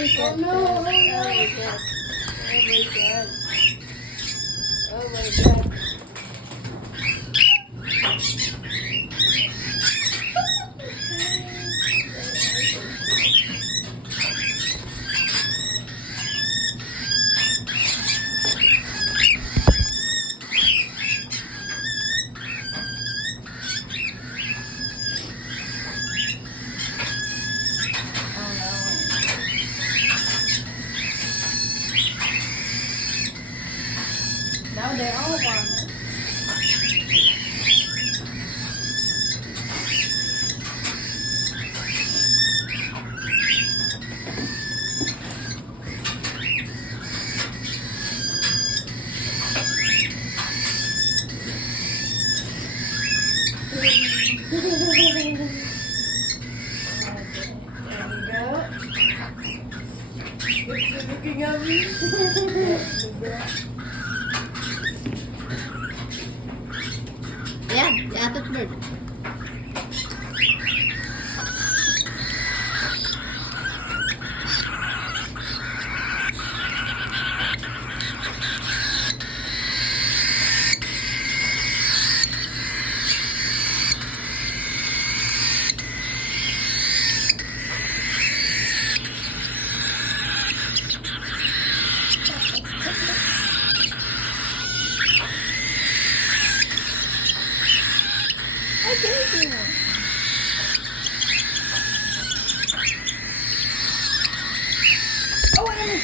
Oh no, oh no. Oh my god. Now they're all warm. Looking at me. Yan, si Atot Bird. Ay, crazy mo. Oh, ano mo?